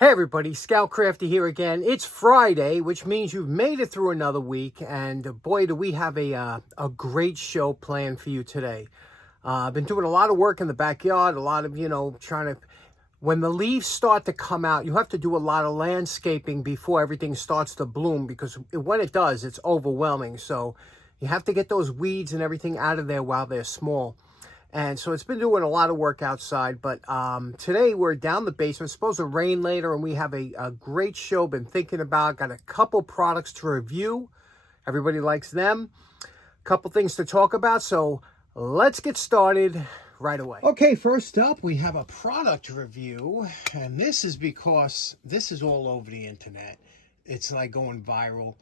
Hey everybody, Scout Crafty here again. It's Friday, which means you've made it through another week, and boy, do we have a great show planned for you today. I've been doing a lot of work in the backyard, a lot of, trying to... When the leaves start to come out, you have to do a lot of landscaping before everything starts to bloom, because when it does, it's overwhelming. So you have to get those weeds and everything out of there while they're small. And so it's been doing a lot of work outside, but today we're down the basement. It's supposed to rain later, and we have a great show been thinking about. Got a couple products to review. Everybody likes them. A couple things to talk about, so let's get started right away. Okay, first up, we have a product review, and this is because this is all over the internet. It's like going viral,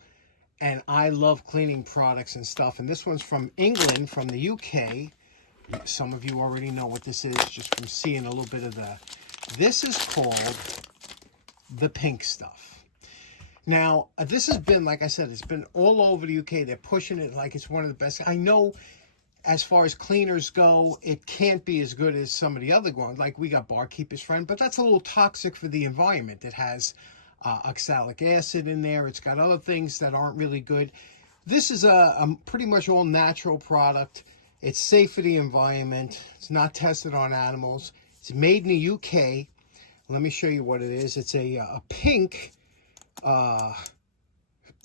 and I love cleaning products and stuff, and this one's from England, from the UK. Some of you already know what this is just from seeing a little bit of this is called the pink stuff. Now, this has been, like I said, it's been all over the UK. They're pushing it like it's one of the best. I know as far as cleaners go, it can't be as good as some of the other ones. Like we got Barkeeper's Friend, but that's a little toxic for the environment. It has oxalic acid in there. It's got other things that aren't really good. This is a pretty much all natural product. It's safe for the environment. It's not tested on animals. It's made in the UK. Let me show you what it is. It's a pink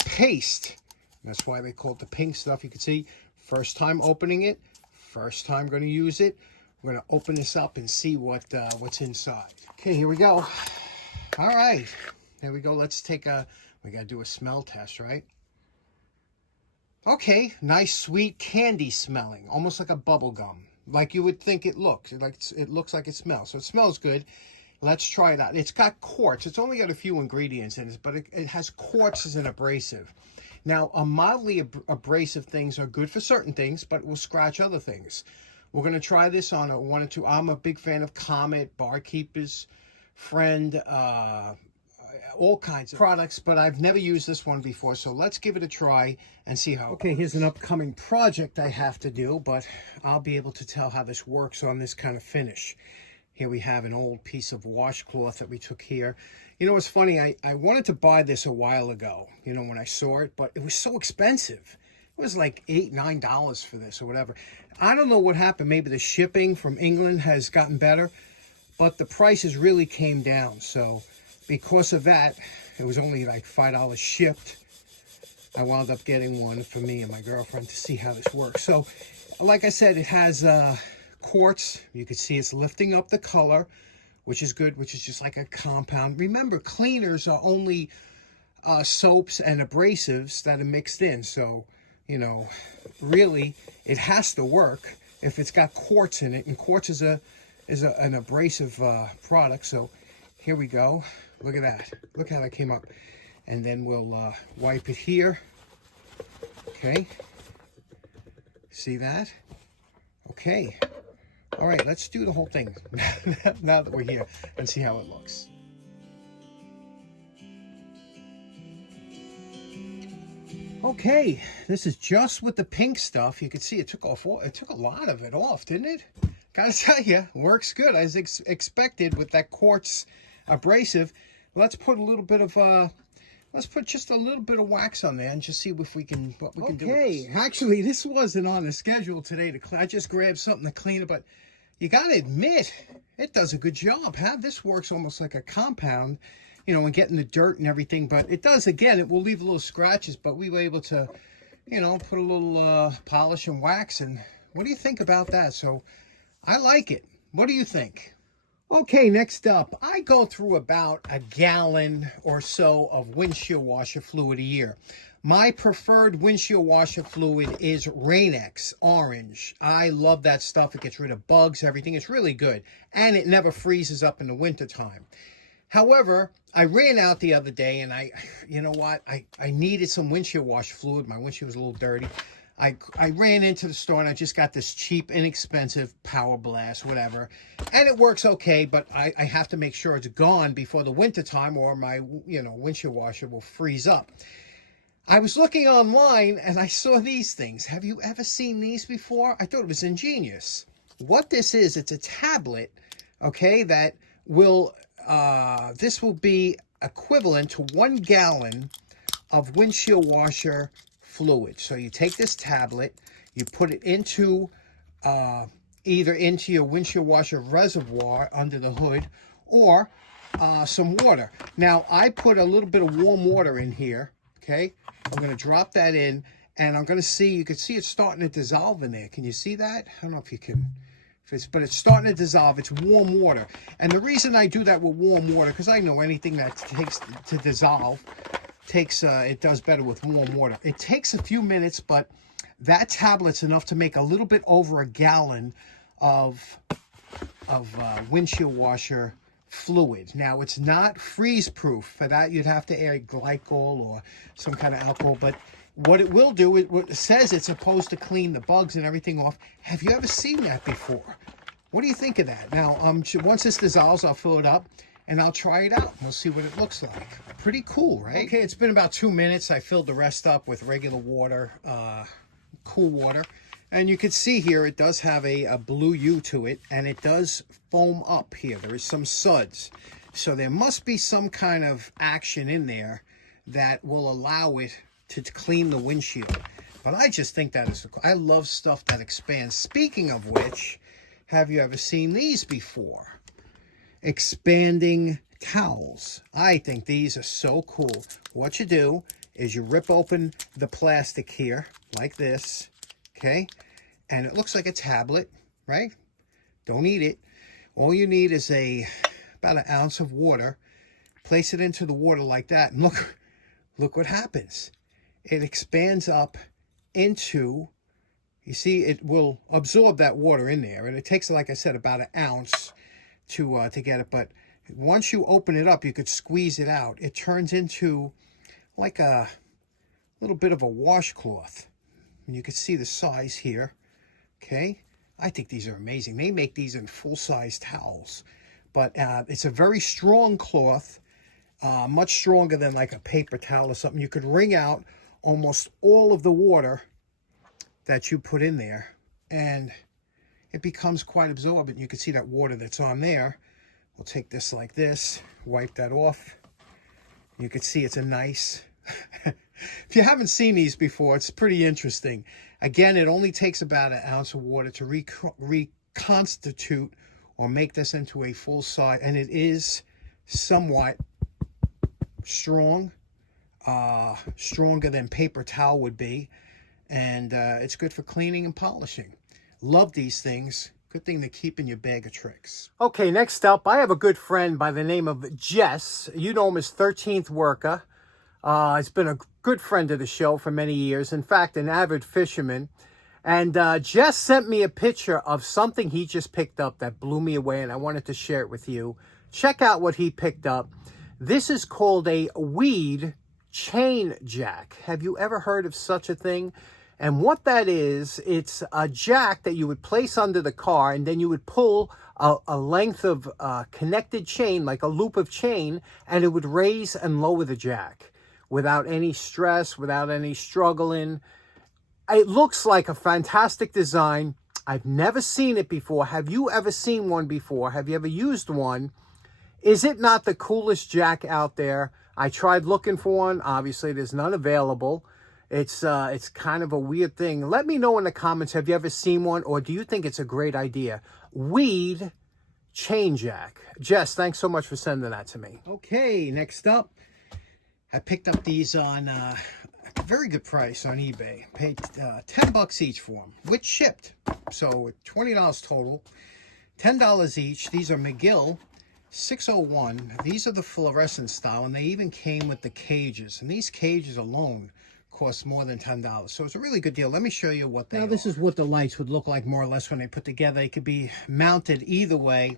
paste. That's why they call it the pink stuff. You can see, first time opening it, first time going to use it. We're going to open this up and see what's inside. Okay, here we go. All right, here we go. Let's take we got to do a smell test, right? Okay, nice sweet candy smelling, almost like a bubble gum, like you would think it looks. It looks like it smells, so it smells good. Let's try it out. It's got quartz. It's only got a few ingredients in it, but it has quartz as an abrasive. Now, mildly abrasive things are good for certain things, but will scratch other things. We're going to try this on a 1 or 2. I'm a big fan of Comet, Barkeeper's Friend, all kinds of products, but I've never used this one before, so let's give it a try and see how. Okay, here's an upcoming project I have to do, but I'll be able to tell how this works on this kind of finish. Here we have an old piece of washcloth that we took here. You know, it's funny, I wanted to buy this a while ago, you know, when I saw it, but it was so expensive. It was like $8, $9 for this or whatever. I don't know what happened. Maybe the shipping from England has gotten better, but the prices really came down, so because of that, it was only like $5 shipped. I wound up getting one for me and my girlfriend to see how this works. So, like I said, it has quartz. You can see it's lifting up the color, which is good, which is just like a compound. Remember, cleaners are only soaps and abrasives that are mixed in. So, you know, really, it has to work if it's got quartz in it. And quartz is an abrasive product. So, here we go. Look at that. Look how that came up. And then we'll wipe it here. Okay. See that? Okay. All right, let's do the whole thing now that we're here and see how it looks. Okay, this is just with the pink stuff. You can see it took a lot of it off, didn't it? Gotta tell you, works good as expected with that quartz abrasive. Let's put a little bit of let's put just a little bit of wax on there and just see if we can what we can do. Okay, actually this wasn't on the schedule today to clean. I just grabbed something to clean it, but you gotta admit it does a good job. This works almost like a compound, you know, and getting the dirt and everything. But it does, again, it will leave little scratches, but we were able to, you know, put a little polish and wax. And what do you think about that? So I like it. What do you think? Okay, next up, I go through about a gallon or so of windshield washer fluid a year. My preferred windshield washer fluid is Rain-X Orange. I love that stuff. It gets rid of bugs, everything. It's really good, and it never freezes up in the wintertime. However, I ran out the other day, and you know what? I needed some windshield washer fluid. My windshield was a little dirty. I ran into the store and I just got this cheap, inexpensive Power Blast, whatever. And it works okay, but I have to make sure it's gone before the winter time or my, you know, windshield washer will freeze up. I was looking online and I saw these things. Have you ever seen these before? I thought it was ingenious. What this is, it's a tablet, okay, that will this will be equivalent to 1 gallon of windshield washer fluid. So you take this tablet, you put it into either into your windshield washer reservoir under the hood, or some water. Now, I put a little bit of warm water in here, okay? I'm going to drop that in, and I'm going to see, you can see it's starting to dissolve in there. Can you see that? I don't know if you can, but it's starting to dissolve. It's warm water. And the reason I do that with warm water, because I know anything that takes to dissolve, it does better with warm water. It takes a few minutes, but that tablet's enough to make a little bit over a gallon of windshield washer fluid. Now, it's not freeze proof. For that, you'd have to add glycol or some kind of alcohol, but what it will do, it says it's supposed to clean the bugs and everything off. Have you ever seen that before? What do you think of that? Now, once this dissolves, I'll fill it up and I'll try it out. We'll see what it looks like. Pretty cool, right? Okay, it's been about 2 minutes. I filled the rest up with regular water, cool water. And you can see here, it does have a blue hue to it, and it does foam up here. There is some suds. So there must be some kind of action in there that will allow it to clean the windshield. But I just think that is, I love stuff that expands. Speaking of which, have you ever seen these before? Expanding towels. I think these are so cool. What you do is you rip open the plastic here, like this. Okay, and it looks like a tablet, right? Don't eat it. All you need is about an ounce of water. Place it into the water like that, and look what happens. It expands up into, you see, it will absorb that water in there, and it takes, like I said, about an ounce to get it. But once you open it up, you could squeeze it out. It turns into like a little bit of a washcloth. And you can see the size here, okay? I think these are amazing. They make these in full-size towels. But it's a very strong cloth, much stronger than like a paper towel or something. You could wring out almost all of the water that you put in there, and it becomes quite absorbent. You can see that water that's on there. We'll take this like this, wipe that off. You can see it's a nice... If you haven't seen these before, it's pretty interesting. Again, it only takes about an ounce of water to reconstitute or make this into a full size, and it is somewhat strong, stronger than paper towel would be, and it's good for cleaning and polishing. Love these things. Good thing to keep in your bag of tricks. Okay, next up, I have a good friend by the name of Jess. You know him as 13th Worker. He's been a good friend of the show for many years. In fact, an avid fisherman. And Jess sent me a picture of something he just picked up that blew me away, and I wanted to share it with you. Check out what he picked up. This is called a weed chain jack. Have you ever heard of such a thing? And what that is, it's a jack that you would place under the car, and then you would pull a length of connected chain, like a loop of chain, and it would raise and lower the jack without any stress, without any struggling. It looks like a fantastic design. I've never seen it before. Have you ever seen one before? Have you ever used one? Is it not the coolest jack out there? I tried looking for one. Obviously, there's none available. It's kind of a weird thing. Let me know in the comments, have you ever seen one, or do you think it's a great idea? Weed chain jack. Jess, thanks so much for sending that to me. Okay, next up, I picked up these on a very good price on eBay. Paid 10 bucks each for them, which shipped. So $20 total, $10 each. These are McGill 601. These are the fluorescent style, and they even came with the cages. And these cages alone cost more than $10. So it's a really good deal. Let me show you what they are. Now, this is what the lights would look like more or less when they put together. They could be mounted either way.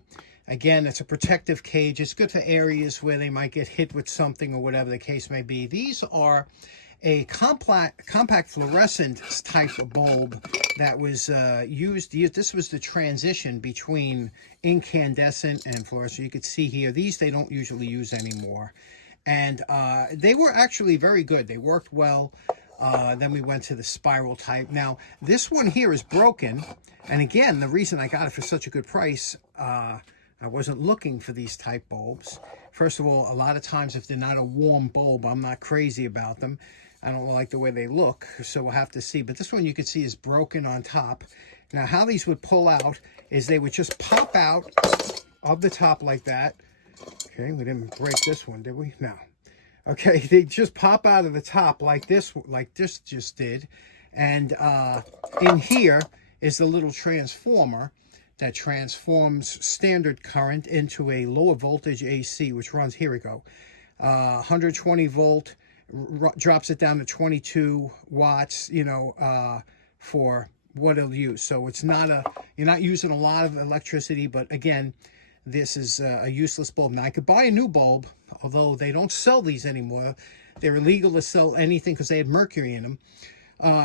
Again, it's a protective cage. It's good for areas where they might get hit with something or whatever the case may be. These are a compact fluorescent type of bulb that was used. This was the transition between incandescent and fluorescent. You could see here, these they don't usually use anymore. And they were actually very good. They worked well. Then we went to the spiral type. Now, this one here is broken. And again, the reason I got it for such a good price, I wasn't looking for these type bulbs. First of all, a lot of times if they're not a warm bulb, I'm not crazy about them. I don't like the way they look, so we'll have to see. But this one you can see is broken on top. Now, how these would pull out is they would just pop out of the top like that. Okay, we didn't break this one, did we? No. Okay, they just pop out of the top like this just did. And in here is the little transformer that transforms standard current into a lower voltage AC, which runs, here we go, 120 volt, drops it down to 22 watts, you know, for what it'll use. So it's not you're not using a lot of electricity, but again, this is a useless bulb. Now, I could buy a new bulb, although they don't sell these anymore. They're illegal to sell anything because they had mercury in them.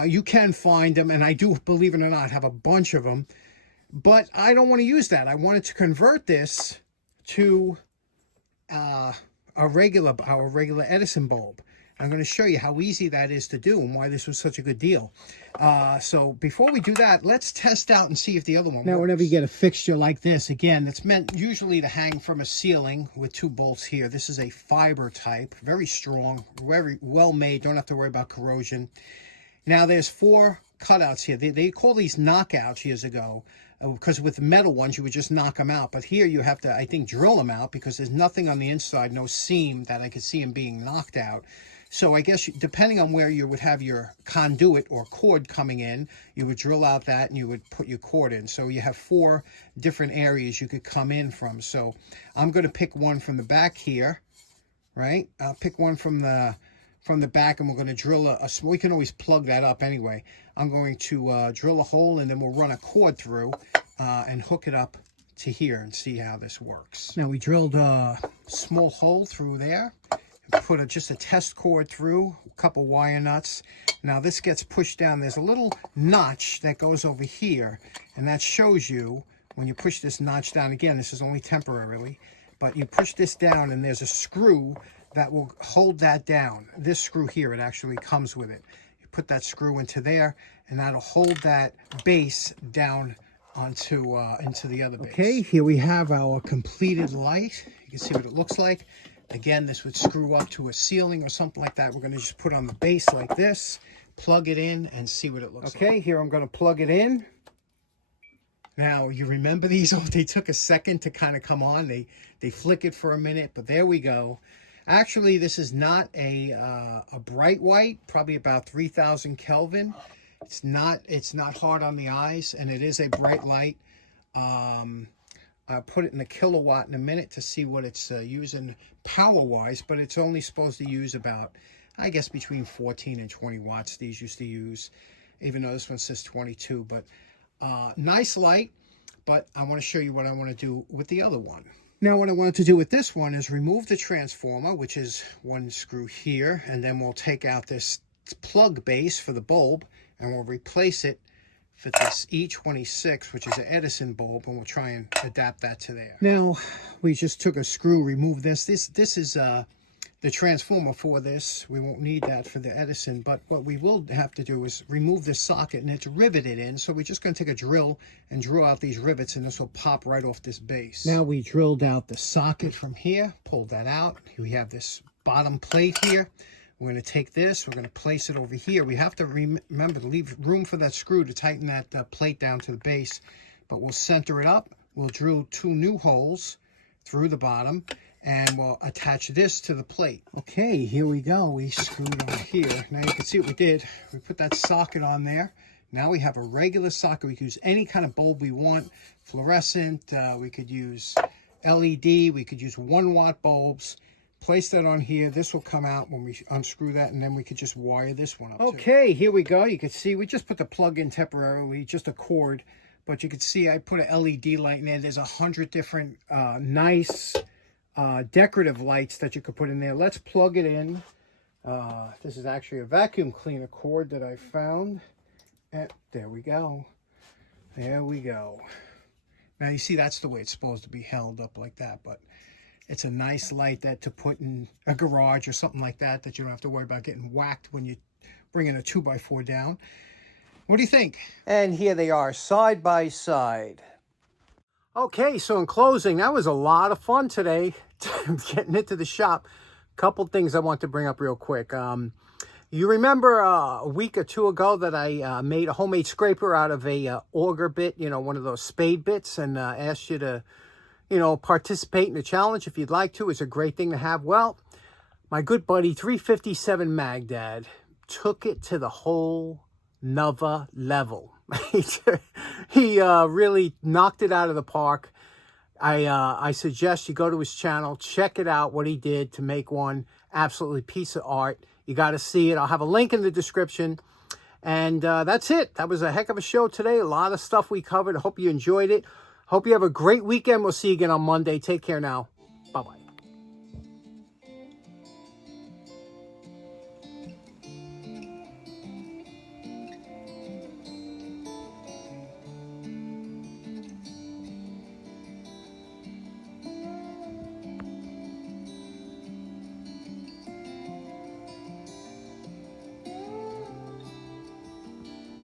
You can find them, and I do, believe it or not, have a bunch of them. But I don't want to use that. I wanted to convert this to our regular Edison bulb. I'm going to show you how easy that is to do and why this was such a good deal. So before we do that, let's test out and see if the other one works. Now, whenever you get a fixture like this, again, it's meant usually to hang from a ceiling with 2 bolts here. This is a fiber type, very strong, very well made. Don't have to worry about corrosion. Now, there's 4 cutouts here. They call these knockouts years ago, because with the metal ones, you would just knock them out. But here you have to, I think, drill them out because there's nothing on the inside, no seam that I could see them being knocked out. So I guess depending on where you would have your conduit or cord coming in, you would drill out that and you would put your cord in. So you have 4 different areas you could come in from. So I'm going to pick one from the back here, right? I'll pick one from the back, and we're going to drill a we can always plug that up anyway. I'm going to drill a hole, and then we'll run a cord through and hook it up to here and see how this works. Now, we drilled a small hole through there. Put just a test cord through, a couple wire nuts. Now this gets pushed down. There's a little notch that goes over here, and that shows you when you push this notch down. Again, this is only temporarily, but you push this down and there's a screw that will hold that down. This screw here, it actually comes with it. You put that screw into there, and that'll hold that base down onto into the other base. Okay, here we have our completed light. You can see what it looks like. Again, this would screw up to a ceiling or something like that. We're going to just put on the base like this, plug it in, and see what it looks like. Okay, here I'm going to plug it in. Now, you remember these? Oh, they took a second to kind of come on. They flickered for a minute, but there we go. Actually, this is not a bright white, probably about 3,000 Kelvin. It's not hard on the eyes, and it is a bright light. I'll put it in a kilowatt in a minute to see what it's using power-wise, but it's only supposed to use about, I guess, between 14 and 20 watts. These used to use, even though this one says 22. But nice light, but I want to show you what I want to do with the other one. Now, what I wanted to do with this one is remove the transformer, which is one screw here, and then we'll take out this plug base for the bulb, and we'll replace it for this E26, which is an Edison bulb, and we'll try and adapt that to there. Now, we just took a screw, removed this. This is the transformer for this. We won't need that for the Edison, but what we will have to do is remove this socket, and it's riveted in. So we're just going to take a drill and drill out these rivets, and this will pop right off this base. Now we drilled out the socket from here, pulled that out. We have this bottom plate here. We're going to take this, we're going to place it over here. We have to remember to leave room for that screw to tighten that plate down to the base. But we'll center it up. We'll drill 2 new holes through the bottom, and we'll attach this to the plate. Okay, here we go. We screwed on here. Now you can see what we did. We put that socket on there. Now we have a regular socket. We can use any kind of bulb we want. Fluorescent, we could use LED, we could use 1-watt bulbs. Place that on here. This will come out when we unscrew that, and then we could just wire this one up. Okay, here we go. You can see we just put the plug in temporarily, just a cord, but you can see I put an LED light in there. There's 100 different nice decorative lights that you could put in there. Let's plug it in. This is actually a vacuum cleaner cord that I found. And there we go. There we go. Now you see that's the way it's supposed to be held up like that, but it's a nice light that to put in a garage or something like that, that you don't have to worry about getting whacked when you bring in a 2x4 down. What do you think? And here they are, side by side. Okay, so in closing, that was a lot of fun today, getting into the shop. Couple things I want to bring up real quick. You remember a week or two ago that I made a homemade scraper out of a auger bit, one of those spade bits, and asked you to, participate in the challenge if you'd like to. It's a great thing to have. Well, my good buddy 357 Magdad took it to the whole nother level. He really knocked it out of the park. I suggest you go to his channel, check it out, what he did to make one absolutely piece of art. You got to see it. I'll have a link in the description. And that's it. That was a heck of a show today. A lot of stuff we covered. I hope you enjoyed it. Hope you have a great weekend. We'll see you again on Monday. Take care now.